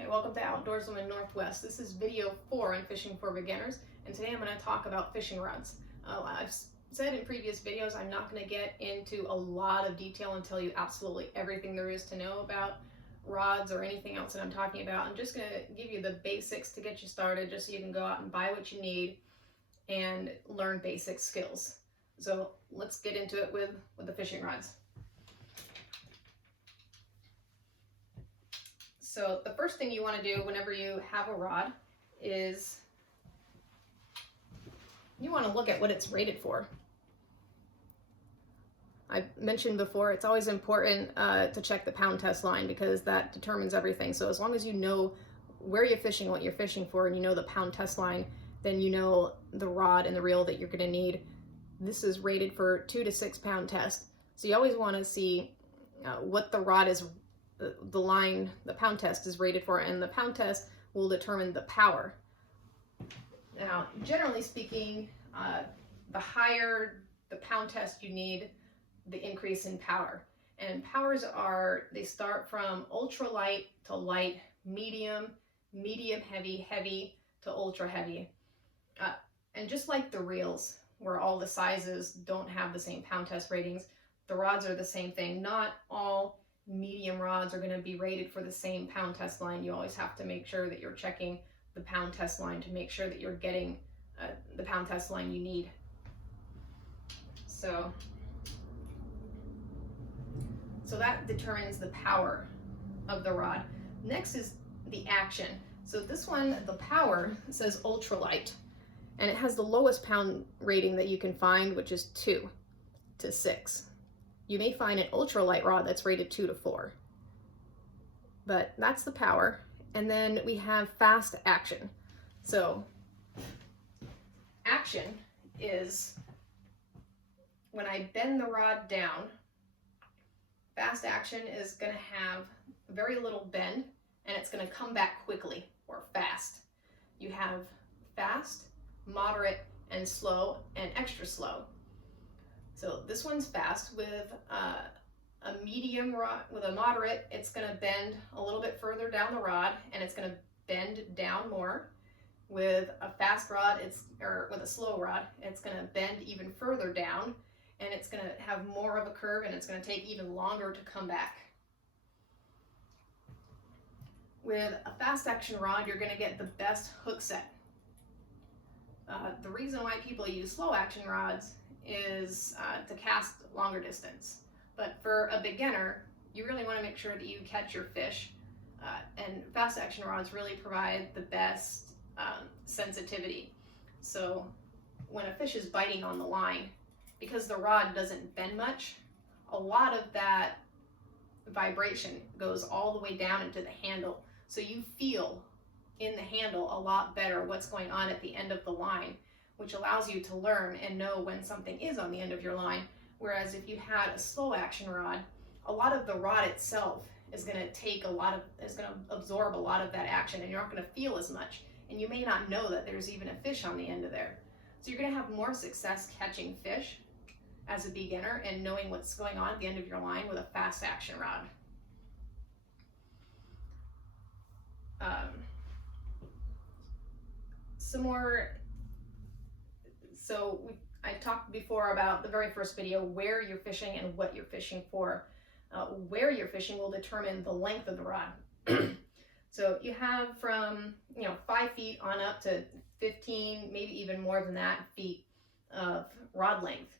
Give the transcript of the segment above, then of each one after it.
Hey, welcome to Outdoorswoman Northwest. This is video 4 on fishing for beginners, and today I'm going to talk about fishing rods. I've said in previous videos I'm not going to get into a lot of detail and tell you absolutely everything there is to know about rods or anything else that I'm talking about. I'm just going to give you the basics to get you started, just so you can go out and buy what you need and learn basic skills. So let's get into it with the fishing rods. So the first thing you want to do whenever you have a rod is you want to look at what it's rated for. I mentioned before, it's always important to check the pound test line because that determines everything. So as long as you know where you're fishing, what you're fishing for, and you know the pound test line, then you know the rod and the reel that you're going to need. This is rated for 2 to 6 pound test. So you always want to see what the rod is, the line, the pound test is rated for, and the pound test will determine the power. Now, generally speaking, the higher the pound test you need, the increase in power. And powers they start from ultra light to light, medium, medium heavy, heavy to ultra heavy. And just like the reels, where all the sizes don't have the same pound test ratings, the rods are the same thing. Not all medium rods are going to be rated for the same pound test line. You always have to make sure that you're checking the pound test line to make sure that you're getting the pound test line you need. So that determines the power of the rod. Next is the action. So this one, the power, says ultralight, and it has the lowest pound rating that you can find, which is 2 to 6. You may find an ultralight rod that's rated 2 to 4, but that's the power. And then we have fast action. So action is when I bend the rod down. Fast action is going to have very little bend, and it's going to come back quickly, or fast. You have fast, moderate, and slow, and extra slow. So this one's fast. With a medium rod, with a moderate, it's going to bend a little bit further down the rod, and it's going to bend down more. With a fast rod, or with a slow rod, it's going to bend even further down, and it's going to have more of a curve, and it's going to take even longer to come back. With a fast action rod, you're going to get the best hook set. The reason why people use slow action rods is to cast longer distance. But for a beginner, you really want to make sure that you catch your fish. And fast action rods really provide the best sensitivity. So when a fish is biting on the line, because the rod doesn't bend much, a lot of that vibration goes all the way down into the handle. So you feel in the handle a lot better what's going on at the end of the line, which allows you to learn and know when something is on the end of your line. Whereas if you had a slow action rod, a lot of the rod itself is going to absorb a lot of that action, and you're not going to feel as much, and you may not know that there's even a fish on the end of there. So you're going to have more success catching fish as a beginner and knowing what's going on at the end of your line with a fast action rod. I talked before about the very first video, where you're fishing and what you're fishing for. Where you're fishing will determine the length of the rod. So you have from 5 feet on up to 15, maybe even more than that, feet of rod length.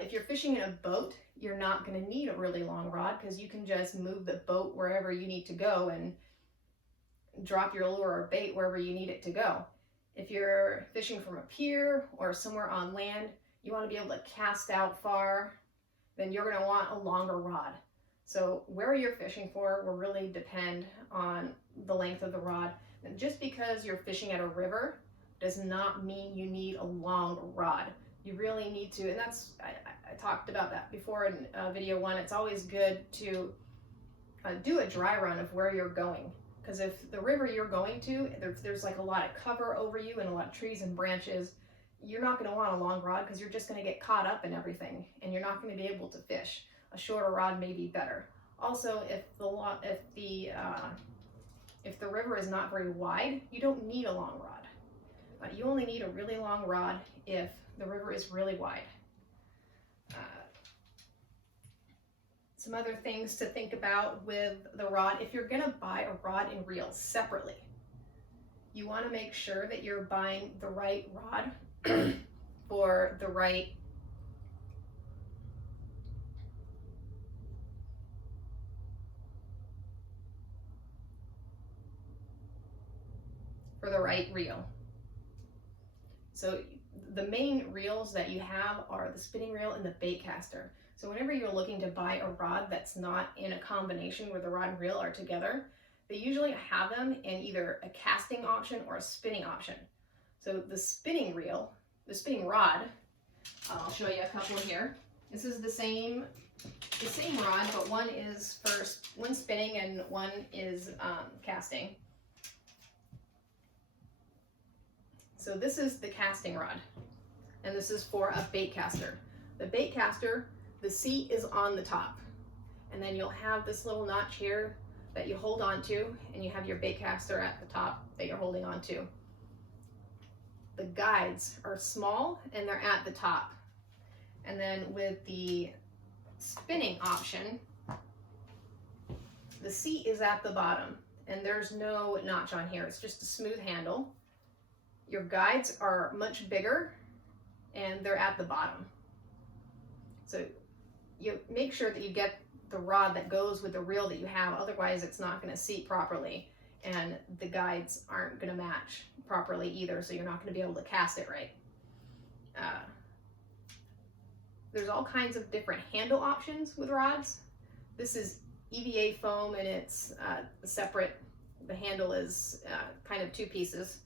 If you're fishing in a boat, you're not going to need a really long rod because you can just move the boat wherever you need to go and drop your lure or bait wherever you need it to go. If you're fishing from a pier or somewhere on land, you want to be able to cast out far, then you're going to want a longer rod. So where you're fishing for will really depend on the length of the rod. And just because you're fishing at a river does not mean you need a long rod. You really need to, and I talked about that before in video 1, it's always good to do a dry run of where you're going. Because if the river you're going to, there's like a lot of cover over you and a lot of trees and branches, you're not going to want a long rod because you're just going to get caught up in everything and you're not going to be able to fish. A shorter rod may be better. Also, if the If the river is not very wide, you don't need a long rod. You only need a really long rod if the river is really wide. Some other things to think about with the rod: if you're going to buy a rod and reel separately, you want to make sure that you're buying the right rod for the right reel. So the main reels that you have are the spinning reel and the bait caster. So whenever you're looking to buy a rod that's not in a combination where the rod and reel are together, they usually have them in either a casting option or a spinning option. So the spinning reel, the spinning rod, I'll show you a couple here. This is the same rod, but one is one spinning and one is casting. So this is the casting rod, and this is for a bait caster. The bait caster, the seat is on the top, and then you'll have this little notch here that you hold on to, and you have your bait caster at the top that you're holding on to. The guides are small and they're at the top. And then with the spinning option, the seat is at the bottom, and there's no notch on here. It's just a smooth handle. Your guides are much bigger and they're at the bottom. So you make sure that you get the rod that goes with the reel that you have, otherwise it's not going to seat properly and the guides aren't going to match properly either, so you're not going to be able to cast it right. There's all kinds of different handle options with rods. This is EVA foam, and it's separate. The handle is kind of two pieces,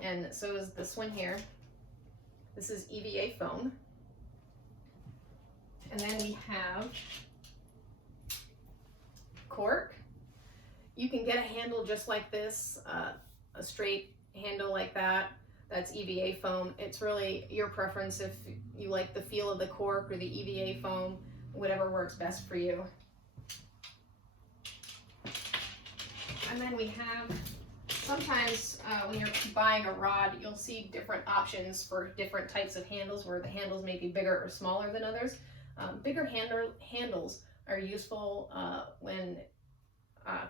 and so is this one here. This is EVA foam. And then we have cork. You can get a handle just like this, a straight handle like that. That's EVA foam. It's really your preference if you like the feel of the cork or the EVA foam, whatever works best for you. And then we have, sometimes when you're buying a rod, you'll see different options for different types of handles, where the handles may be bigger or smaller than others. Bigger handles are useful when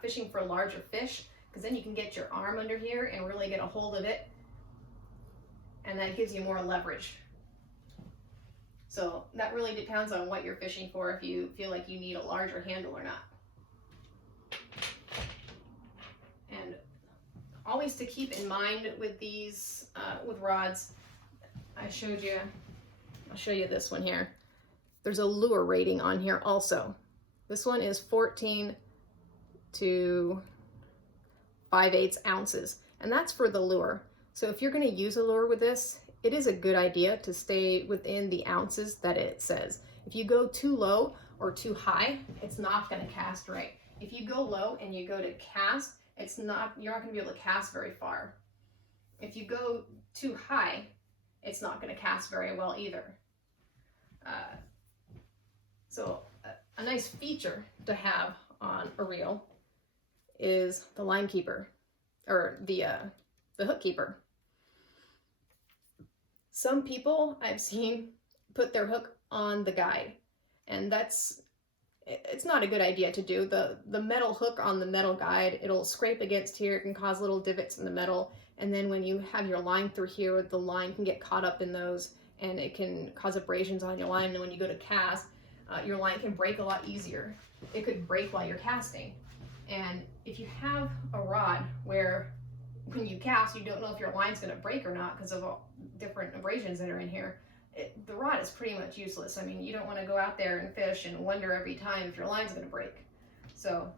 fishing for larger fish, because then you can get your arm under here and really get a hold of it, and that gives you more leverage. So that really depends on what you're fishing for, if you feel like you need a larger handle or not. And always to keep in mind with these, with rods, I'll show you this one here. There's a lure rating on here also. This one is 14 to 5/8 ounces, and that's for the lure. So if you're going to use a lure with this, it is a good idea to stay within the ounces that it says. If you go too low or too high, it's not going to cast right. If you go low and you go to cast, you're not going to be able to cast very far. If you go too high, it's not going to cast very well either. So a nice feature to have on a reel is the line keeper, or the hook keeper. Some people I've seen put their hook on the guide, and it's not a good idea to do. The metal hook on the metal guide, it'll scrape against here, it can cause little divots in the metal, and then when you have your line through here, the line can get caught up in those, and it can cause abrasions on your line, and when you go to cast, your line can break a lot easier. It could break while you're casting. And if you have a rod where when you cast, you don't know if your line's going to break or not because of all different abrasions that are in here, the rod is pretty much useless. I mean, you don't want to go out there and fish and wonder every time if your line's going to break. So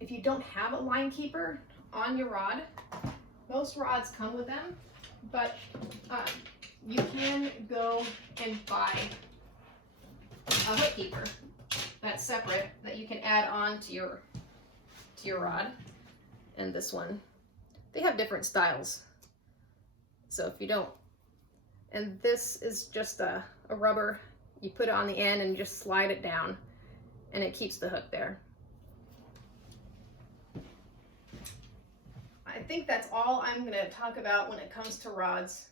if you don't have a line keeper on your rod, most rods come with them, but you can go and buy a hook keeper that's separate that you can add on to your rod. And this one, they have different styles, so if you don't, and this is just a rubber, you put it on the end and you just slide it down and it keeps the hook there. think that's all I'm going to talk about when it comes to rods.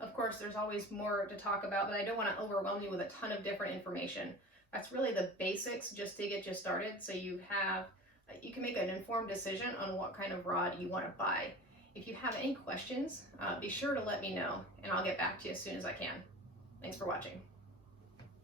Of course, there's always more to talk about, but I don't want to overwhelm you with a ton of different information. That's really the basics just to get you started, so you can make an informed decision on what kind of rod you want to buy. If you have any questions, be sure to let me know, and I'll get back to you as soon as I can. Thanks for watching.